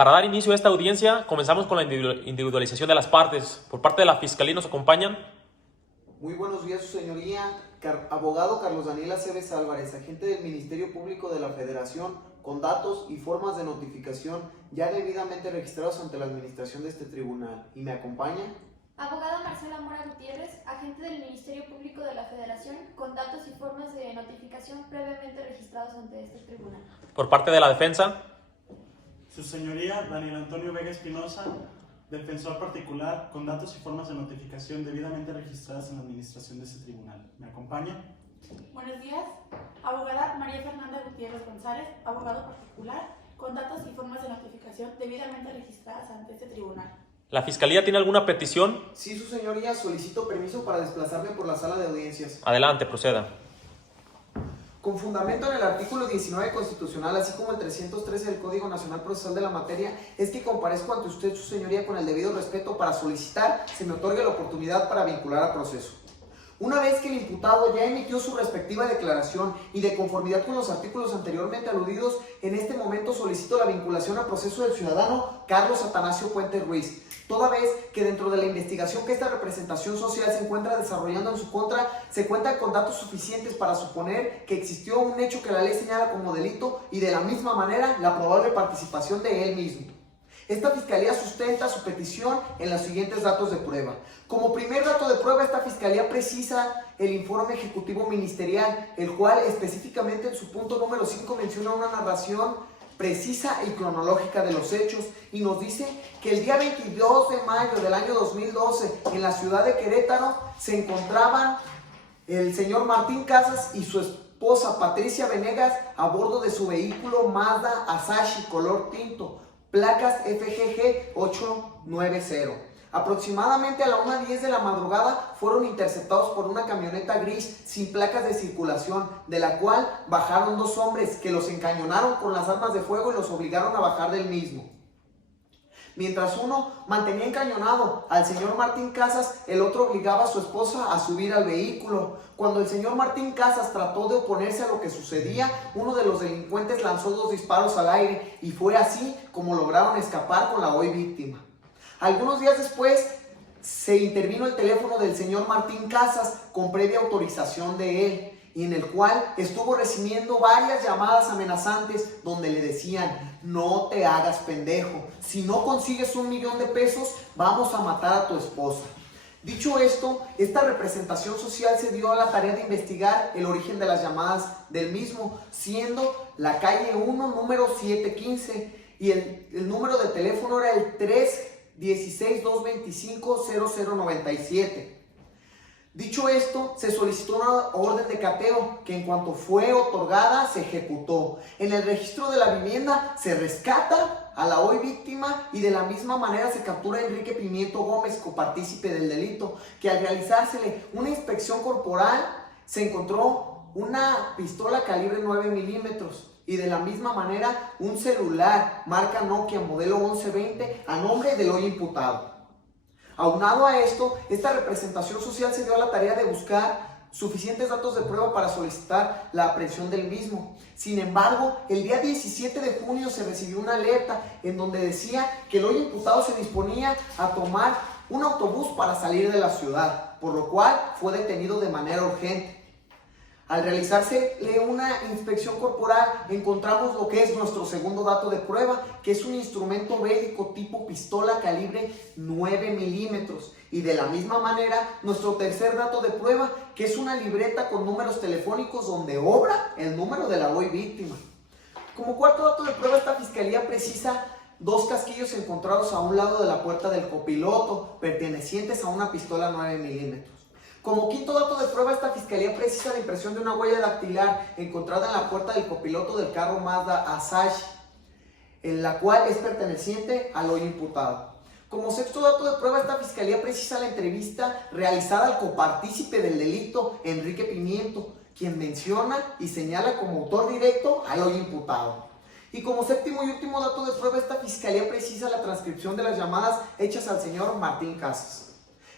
Para dar inicio a esta audiencia, comenzamos con la individualización de las partes. Por parte de la Fiscalía nos acompañan. Muy buenos días, su señoría. Abogado Carlos Daniel Aceves Álvarez, agente del Ministerio Público de la Federación, con datos y formas de notificación ya debidamente registrados ante la administración de este tribunal. ¿Y me acompaña? Abogada Marcela Mora Gutiérrez, agente del Ministerio Público de la Federación, con datos y formas de notificación previamente registrados ante este tribunal. Por parte de la defensa. Su señoría, Daniel Antonio Vega Espinosa, defensor particular, con datos y formas de notificación debidamente registradas en la administración de este tribunal. ¿Me acompaña? Buenos días, abogada María Fernanda Gutiérrez González, abogado particular, con datos y formas de notificación debidamente registradas ante este tribunal. ¿La Fiscalía tiene alguna petición? Sí, su señoría, solicito permiso para desplazarme por la sala de audiencias. Adelante, proceda. Con fundamento en el artículo 19 constitucional, así como el 313 del Código Nacional Procesal de la materia, es que comparezco ante usted, su señoría, con el debido respeto para solicitar se me otorgue la oportunidad para vincular a proceso. Una vez que el imputado ya emitió su respectiva declaración y de conformidad con los artículos anteriormente aludidos, en este momento solicito la vinculación a proceso del ciudadano Carlos Atanasio Puente Ruiz, toda vez que dentro de la investigación que esta representación social se encuentra desarrollando en su contra, se cuentan con datos suficientes para suponer que existió un hecho que la ley señala como delito y de la misma manera la probable participación de él mismo. Esta Fiscalía sustenta su petición en los siguientes datos de prueba. Como primer dato de prueba, esta Fiscalía precisa el informe ejecutivo ministerial, el cual específicamente en su punto número 5 menciona una narración precisa y cronológica de los hechos y nos dice que el día 22 de mayo del año 2012 en la ciudad de Querétaro se encontraban el señor Martín Casas y su esposa Patricia Venegas a bordo de su vehículo Mazda Asahi color tinto, placas FGG 890. Aproximadamente a la 1:10 de la madrugada fueron interceptados por una camioneta gris sin placas de circulación, de la cual bajaron dos hombres que los encañonaron con las armas de fuego y los obligaron a bajar del mismo. Mientras uno mantenía encañonado al señor Martín Casas, el otro obligaba a su esposa a subir al vehículo. Cuando el señor Martín Casas trató de oponerse a lo que sucedía, uno de los delincuentes lanzó dos disparos al aire y fue así como lograron escapar con la hoy víctima. Algunos días después se intervino el teléfono del señor Martín Casas con previa autorización de él, y en el cual estuvo recibiendo varias llamadas amenazantes donde le decían: no te hagas pendejo, si no consigues $1,000,000 de pesos vamos a matar a tu esposa. Dicho esto, esta representación social se dio a la tarea de investigar el origen de las llamadas del mismo, siendo la calle 1 número 715 y el número de teléfono era el 316-225-0097. Dicho esto, se solicitó una orden de cateo que en cuanto fue otorgada se ejecutó. En el registro de la vivienda se rescata a la hoy víctima y de la misma manera se captura a Enrique Pimiento Gómez, copartícipe del delito, que al realizársele una inspección corporal se encontró una pistola calibre 9 milímetros. Y de la misma manera un celular marca Nokia modelo 1120 a nombre del hoy imputado. Aunado a esto, esta representación social se dio a la tarea de buscar suficientes datos de prueba para solicitar la aprehensión del mismo. Sin embargo, el día 17 de junio se recibió una alerta en donde decía que el hoy imputado se disponía a tomar un autobús para salir de la ciudad, por lo cual fue detenido de manera urgente. Al realizársele una inspección corporal, encontramos lo que es nuestro segundo dato de prueba, que es un instrumento bélico tipo pistola calibre 9 milímetros. Y de la misma manera, nuestro tercer dato de prueba, que es una libreta con números telefónicos donde obra el número de la hoy víctima. Como cuarto dato de prueba, esta Fiscalía precisa dos casquillos encontrados a un lado de la puerta del copiloto, pertenecientes a una pistola 9 milímetros. Como quinto dato de prueba, esta Fiscalía precisa la impresión de una huella dactilar encontrada en la puerta del copiloto del carro Mazda Asahi, en la cual es perteneciente al hoy imputado. Como sexto dato de prueba, esta Fiscalía precisa la entrevista realizada al copartícipe del delito, Enrique Pimiento, quien menciona y señala como autor directo al hoy imputado. Y como séptimo y último dato de prueba, esta Fiscalía precisa la transcripción de las llamadas hechas al señor Martín Casas.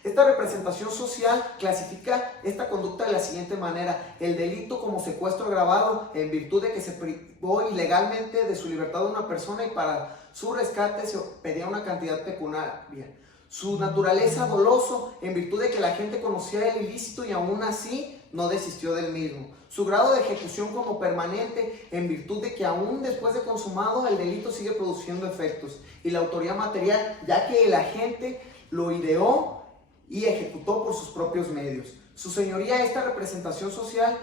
Esta representación social clasifica esta conducta de la siguiente manera: el delito como secuestro agravado en virtud de que se privó ilegalmente de su libertad a una persona y para su rescate se pedía una cantidad pecuniaria. Su naturaleza doloso en virtud de que la gente conocía el ilícito y aún así no desistió del mismo. Su grado de ejecución como permanente en virtud de que aún después de consumado el delito sigue produciendo efectos. Y la autoría material, ya que el agente lo ideó y ejecutó por sus propios medios. Su señoría, esta representación social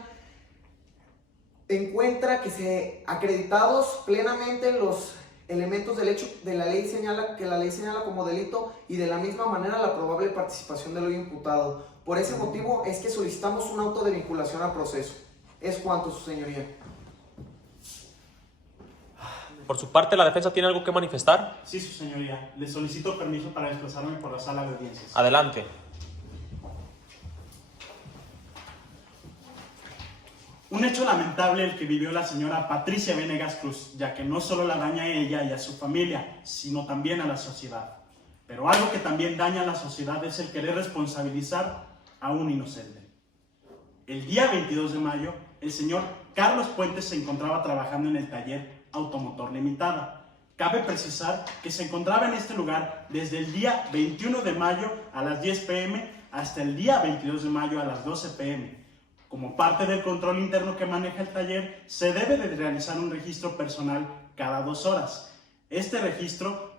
encuentra que se acreditados plenamente los elementos del hecho de la ley señala como delito y de la misma manera la probable participación del hoy imputado. Por ese motivo es que solicitamos un auto de vinculación al proceso. Es cuanto, su señoría. Por su parte, ¿la defensa tiene algo que manifestar? Sí, su señoría. Le solicito permiso para desplazarme por la sala de audiencias. Adelante. Un hecho lamentable el que vivió la señora Patricia Venegas Cruz, ya que no solo la daña a ella y a su familia, sino también a la sociedad. Pero algo que también daña a la sociedad es el querer responsabilizar a un inocente. El día 22 de mayo, el señor Carlos Puentes se encontraba trabajando en el taller Automotor Limitada. Cabe precisar que se encontraba en este lugar desde el día 21 de mayo a las 10 p.m. hasta el día 22 de mayo a las 12 p.m. Como parte del control interno que maneja el taller, se debe de realizar un registro personal cada 2 horas. Este registro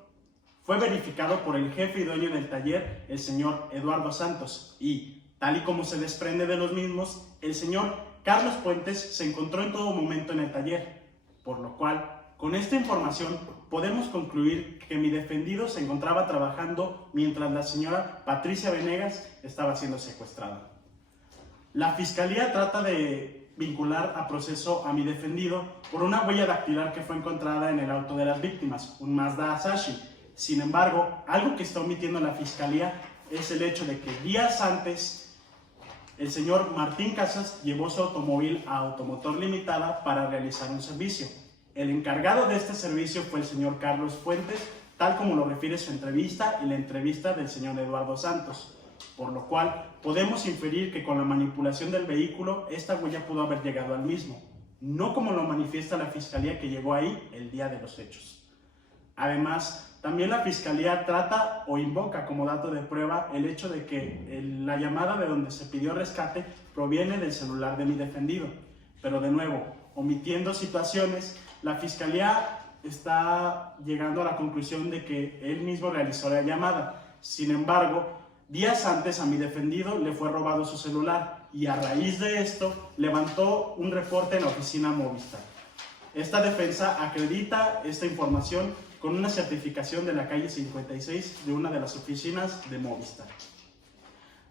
fue verificado por el jefe y dueño del taller, el señor Eduardo Santos, y, tal y como se desprende de los mismos, el señor Carlos Puentes se encontró en todo momento en el taller, por lo cual, con esta información, podemos concluir que mi defendido se encontraba trabajando mientras la señora Patricia Venegas estaba siendo secuestrada. La Fiscalía trata de vincular a proceso a mi defendido por una huella dactilar que fue encontrada en el auto de las víctimas, un Mazda Asahi. Sin embargo, algo que está omitiendo la Fiscalía es el hecho de que días antes el señor Martín Casas llevó su automóvil a Automotor Limitada para realizar un servicio. El encargado de este servicio fue el señor Carlos Puentes, tal como lo refiere su entrevista y la entrevista del señor Eduardo Santos. Por lo cual, podemos inferir que con la manipulación del vehículo, esta huella pudo haber llegado al mismo, no como lo manifiesta la Fiscalía que llegó ahí el día de los hechos. Además, también la Fiscalía trata o invoca como dato de prueba el hecho de que la llamada de donde se pidió rescate proviene del celular de mi defendido. Pero de nuevo, omitiendo situaciones, la Fiscalía está llegando a la conclusión de que él mismo realizó la llamada. Sin embargo, días antes a mi defendido le fue robado su celular y a raíz de esto levantó un reporte en la oficina Movistar. Esta defensa acredita esta información con una certificación de la calle 56 de una de las oficinas de Movistar.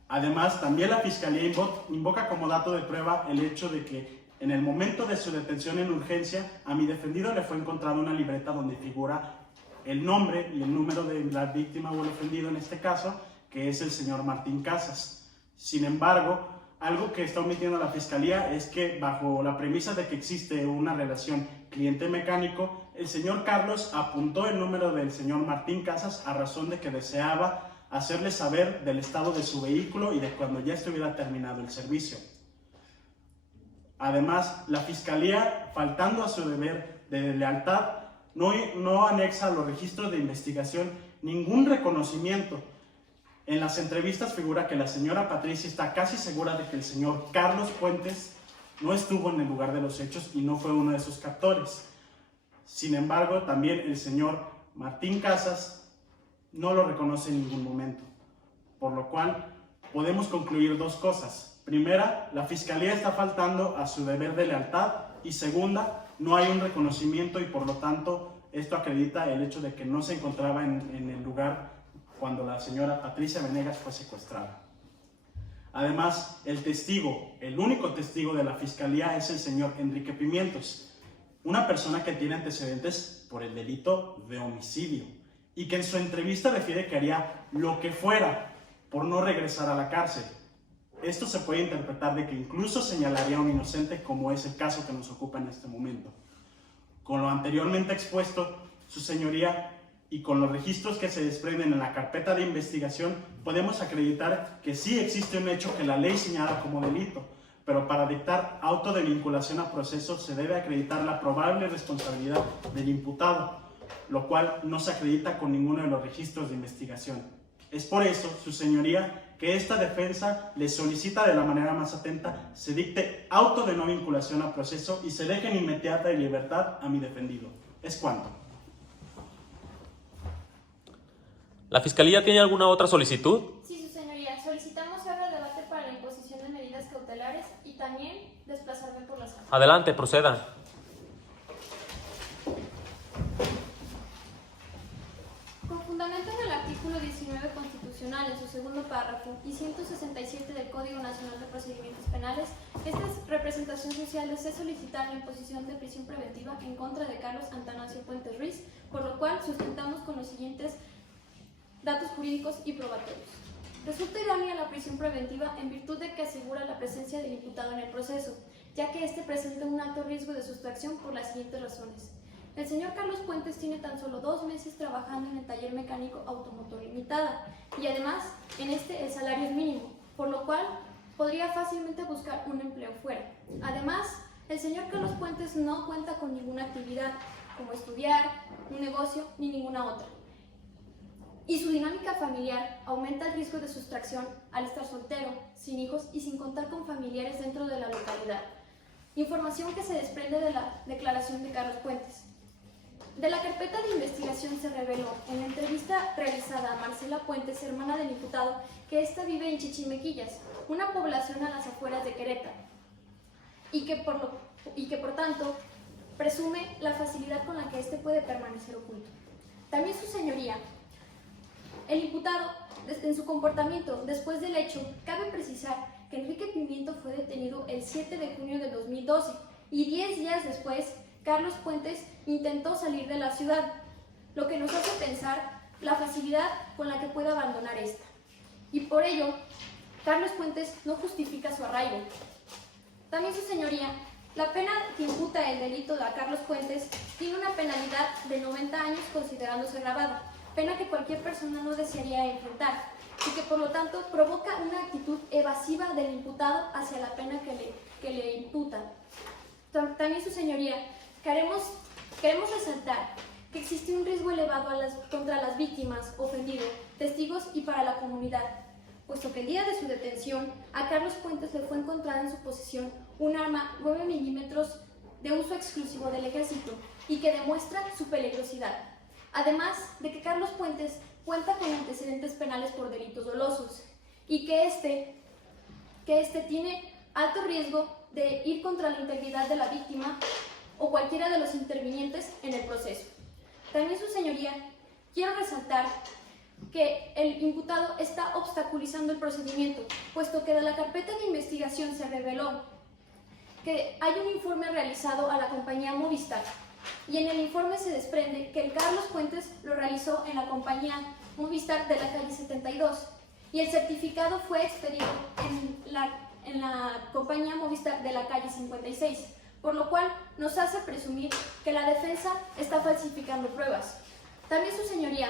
Además, también la Fiscalía invoca como dato de prueba el hecho de que en el momento de su detención en urgencia, a mi defendido le fue encontrada una libreta donde figura el nombre y el número de la víctima o el ofendido en este caso, que es el señor Martín Casas. Sin embargo, algo que está omitiendo la Fiscalía es que bajo la premisa de que existe una relación cliente-mecánico, el señor Carlos apuntó el número del señor Martín Casas a razón de que deseaba hacerle saber del estado de su vehículo y de cuando ya estuviera terminado el servicio. Además, la Fiscalía, faltando a su deber de lealtad, no anexa a los registros de investigación ningún reconocimiento. En las entrevistas figura que la señora Patricia está casi segura de que el señor Carlos Puentes no estuvo en el lugar de los hechos y no fue uno de sus captores. Sin embargo, también el señor Martín Casas no lo reconoce en ningún momento. Por lo cual, podemos concluir 2 cosas. Primera, la Fiscalía está faltando a su deber de lealtad. Y segunda, no hay un reconocimiento y por lo tanto, esto acredita el hecho de que no se encontraba en el lugar cuando la señora Patricia Venegas fue secuestrada. Además, el único testigo de la Fiscalía es el señor Enrique Pimientos, una persona que tiene antecedentes por el delito de homicidio y que en su entrevista refiere que haría lo que fuera por no regresar a la cárcel. Esto se puede interpretar de que incluso señalaría a un inocente, como es el caso que nos ocupa en este momento. Con lo anteriormente expuesto, su señoría, y con los registros que se desprenden en la carpeta de investigación podemos acreditar que sí existe un hecho que la ley señala como delito, pero para dictar auto de vinculación a proceso se debe acreditar la probable responsabilidad del imputado, lo cual no se acredita con ninguno de los registros de investigación. Es por eso, su señoría, que esta defensa le solicita de la manera más atenta se dicte auto de no vinculación a proceso y se deje en inmediata libertad a mi defendido. Es cuanto. ¿La Fiscalía tiene alguna otra solicitud? Sí, su señoría. Solicitamos se abra debate para la imposición de medidas cautelares y también desplazarme por la sala. Adelante, proceda. Con fundamento en el artículo 19 constitucional, en su segundo párrafo, y 167 del Código Nacional de Procedimientos Penales, esta representación social desea solicitar la imposición de prisión preventiva en contra de Carlos Atanasio Puentes Ruiz, por lo cual sustentamos con los siguientes datos jurídicos y probatorios. Resulta idónea la prisión preventiva en virtud de que asegura la presencia del imputado en el proceso, ya que éste presenta un alto riesgo de sustracción por las siguientes razones. El señor Carlos Puentes tiene tan solo 2 meses trabajando en el taller mecánico Automotor Limitada y además en este el salario es mínimo, por lo cual podría fácilmente buscar un empleo fuera. Además, el señor Carlos Puentes no cuenta con ninguna actividad como estudiar, un negocio ni ninguna otra. Y su dinámica familiar aumenta el riesgo de sustracción al estar soltero, sin hijos y sin contar con familiares dentro de la localidad. Información que se desprende de la declaración de Carlos Puentes. De la carpeta de investigación se reveló en la entrevista realizada a Marcela Puentes, hermana del imputado, que ésta vive en Chichimequillas, una población a las afueras de Querétaro, y que por tanto presume la facilidad con la que éste puede permanecer oculto. También su señoría, el imputado, en su comportamiento después del hecho, cabe precisar que Enrique Pimiento fue detenido el 7 de junio de 2012 y 10 días después, Carlos Puentes intentó salir de la ciudad, lo que nos hace pensar la facilidad con la que puede abandonar esta. Y por ello, Carlos Puentes no justifica su arraigo. También su señoría, la pena que imputa el delito a Carlos Puentes tiene una penalidad de 90 años considerándose agravada, pena que cualquier persona no desearía enfrentar y que por lo tanto provoca una actitud evasiva del imputado hacia la pena que le imputan. También su señoría, queremos resaltar que existe un riesgo elevado contra las víctimas, ofendidos, testigos y para la comunidad, puesto que el día de su detención a Carlos Puentes le fue encontrada en su posesión un arma 9 milímetros de uso exclusivo del ejército y que demuestra su peligrosidad. Además de que Carlos Puentes cuenta con antecedentes penales por delitos dolosos y que este tiene alto riesgo de ir contra la integridad de la víctima o cualquiera de los intervinientes en el proceso. También, su señoría, quiero resaltar que el imputado está obstaculizando el procedimiento, puesto que de la carpeta de investigación se reveló que hay un informe realizado a la compañía Movistar, y en el informe se desprende que el Carlos Puentes lo realizó en la compañía Movistar de la calle 72 y el certificado fue expedido en la compañía Movistar de la calle 56, por lo cual nos hace presumir que la defensa está falsificando pruebas. También, su señoría,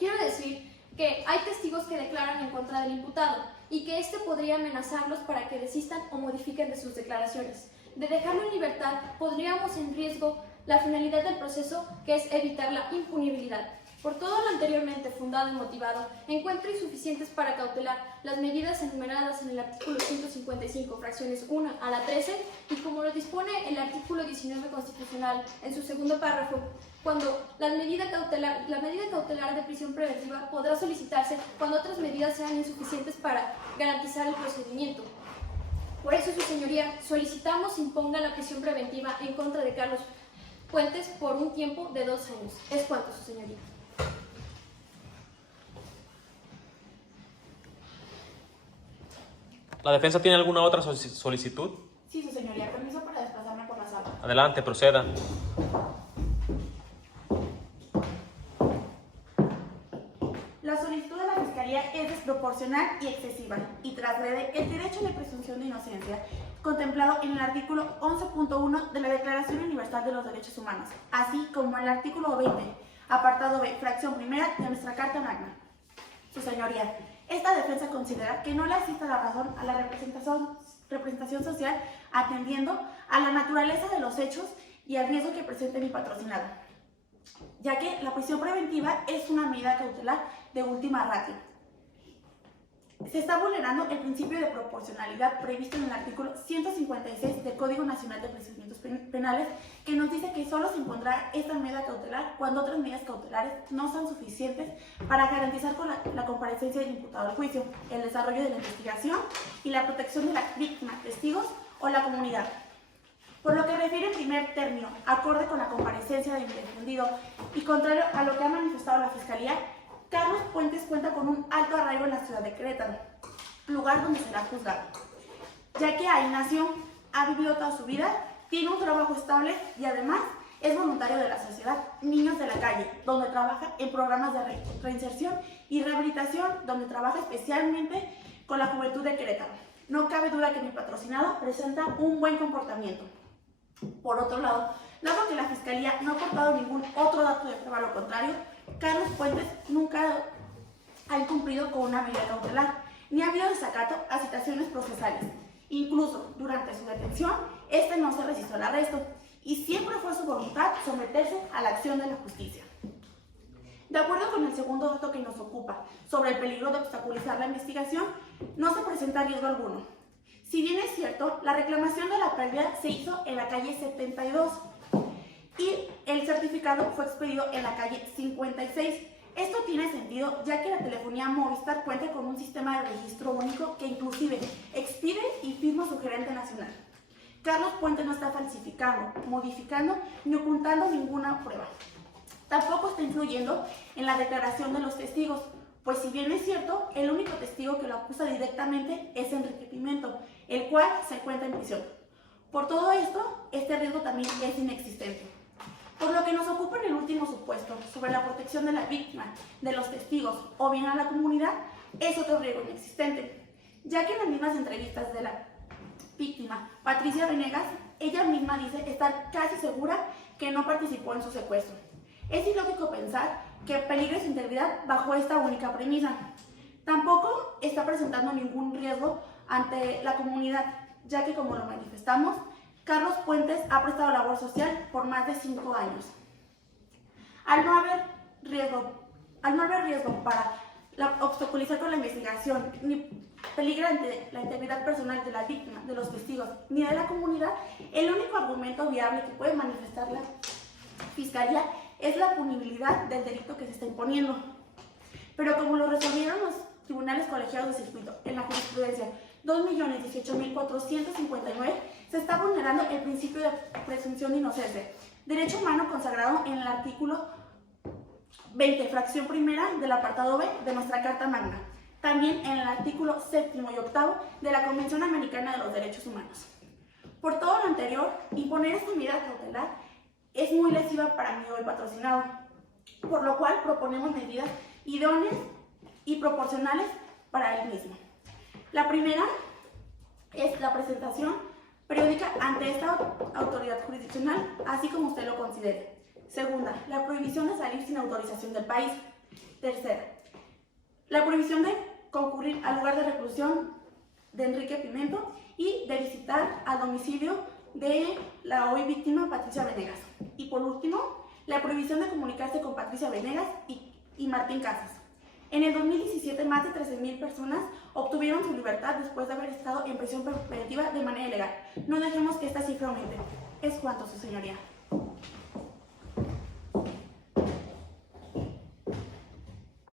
quiero decir que hay testigos que declaran en contra del imputado y que éste podría amenazarlos para que desistan o modifiquen de sus declaraciones. De dejarlo en libertad, pondríamos en riesgo la finalidad del proceso, que es evitar la impunibilidad. Por todo lo anteriormente fundado y motivado, encuentro insuficientes para cautelar las medidas enumeradas en el artículo 155, fracciones 1 a la 13, y como lo dispone el artículo 19 constitucional en su segundo párrafo, cuando la medida cautelar de prisión preventiva podrá solicitarse cuando otras medidas sean insuficientes para garantizar el procedimiento. Por eso, su señoría, solicitamos se imponga la prisión preventiva en contra de Carlos Puentes por un tiempo de 2 años. Es cuanto, su señoría. ¿La defensa tiene alguna otra solicitud? Sí, su señoría. Permiso para desplazarme por la sala. Adelante, proceda. La solicitud de la Fiscalía es desproporcional y excesiva y transgrede el derecho de presunción de inocencia contemplado en el artículo 11.1 de la Declaración Universal de los Derechos Humanos, así como el artículo 20, Apartado B, fracción primera de nuestra Carta Magna. Su señoría, esta defensa considera que no le asista la razón a la representación social atendiendo a la naturaleza de los hechos y al riesgo que presente mi patrocinado, ya que la prisión preventiva es una medida cautelar de última ratio. Se está vulnerando el principio de proporcionalidad previsto en el artículo 156 del Código Nacional de Procedimientos Penales, que nos dice que solo se impondrá esta medida cautelar cuando otras medidas cautelares no son suficientes para garantizar con la comparecencia del imputado al juicio, el desarrollo de la investigación y la protección de la víctima, testigos o la comunidad. Por lo que refiere en primer término, acorde con la comparecencia del defendido y contrario a lo que ha manifestado la Fiscalía, Carlos Puentes cuenta con un alto arraigo en la ciudad de Querétaro, lugar donde será juzgado, ya que ahí nació, ha vivido toda su vida, tiene un trabajo estable y además es voluntario de la sociedad Niños de la Calle, donde trabaja en programas de reinserción y rehabilitación, donde trabaja especialmente con la juventud de Querétaro. No cabe duda que mi patrocinado presenta un buen comportamiento. Por otro lado, dado que la Fiscalía no ha aportado ningún otro dato de prueba a lo contrario, Carlos Puentes nunca ha incumplido con una medida cautelar, ni ha habido desacato a citaciones procesales. Incluso durante su detención, este no se resistió al arresto y siempre fue su voluntad someterse a la acción de la justicia. De acuerdo con el segundo dato que nos ocupa sobre el peligro de obstaculizar la investigación, no se presenta riesgo alguno. Si bien es cierto, la reclamación de la pérdida se hizo en la calle 72 y el certificado fue expedido en la calle 56. Esto tiene sentido ya que la telefonía Movistar cuenta con un sistema de registro único que inclusive expide y firma su gerente nacional. Carlos Puentes no está falsificando, modificando ni ocultando ninguna prueba. Tampoco está influyendo en la declaración de los testigos, pues si bien es cierto, el único testigo que lo acusa directamente es Enrique Pimento, el cual se encuentra en prisión. Por todo esto, este riesgo también es inexistente. Por lo que nos ocupa en el último supuesto, sobre la protección de la víctima, de los testigos o bien a la comunidad, es otro riesgo inexistente, ya que en las mismas entrevistas de la víctima, Patricia Venegas, ella misma dice estar casi segura que no participó en su secuestro. Es ilógico pensar que peligra su integridad bajo esta única premisa. Tampoco está presentando ningún riesgo ante la comunidad, ya que como lo manifestamos, Carlos Puentes ha prestado labor social por más de 5 años. Al no haber riesgo para obstaculizar con la investigación, ni peligra ante la integridad personal de la víctima, de los testigos, ni de la comunidad, el único argumento viable que puede manifestar la Fiscalía es la punibilidad del delito que se está imponiendo. Pero como lo resolvieron los tribunales colegiados de circuito en la jurisprudencia 2.68459, se está vulnerando el principio de presunción de inocencia, derecho humano consagrado en el artículo 20, fracción primera del apartado B de nuestra Carta Magna, también en el artículo 7º y 8º de la Convención Americana de los Derechos Humanos. Por todo lo anterior, imponer esta medida cautelar es muy lesiva para mí o el patrocinado, por lo cual proponemos medidas idóneas y proporcionales para él mismo. La primera es la presentación periódica ante esta autoridad jurisdiccional, así como usted lo considere. Segunda, la prohibición de salir sin autorización del país. Tercera, la prohibición de concurrir al lugar de reclusión de Enrique Pimento y de visitar al domicilio de la hoy víctima Patricia Venegas. Y por último, la prohibición de comunicarse con Patricia Venegas y Martín Casas. En el 2017, más de 13,000 personas obtuvieron su libertad después de haber estado en prisión preventiva de manera ilegal. No dejemos que esta cifra aumente. Es cuanto, su señoría.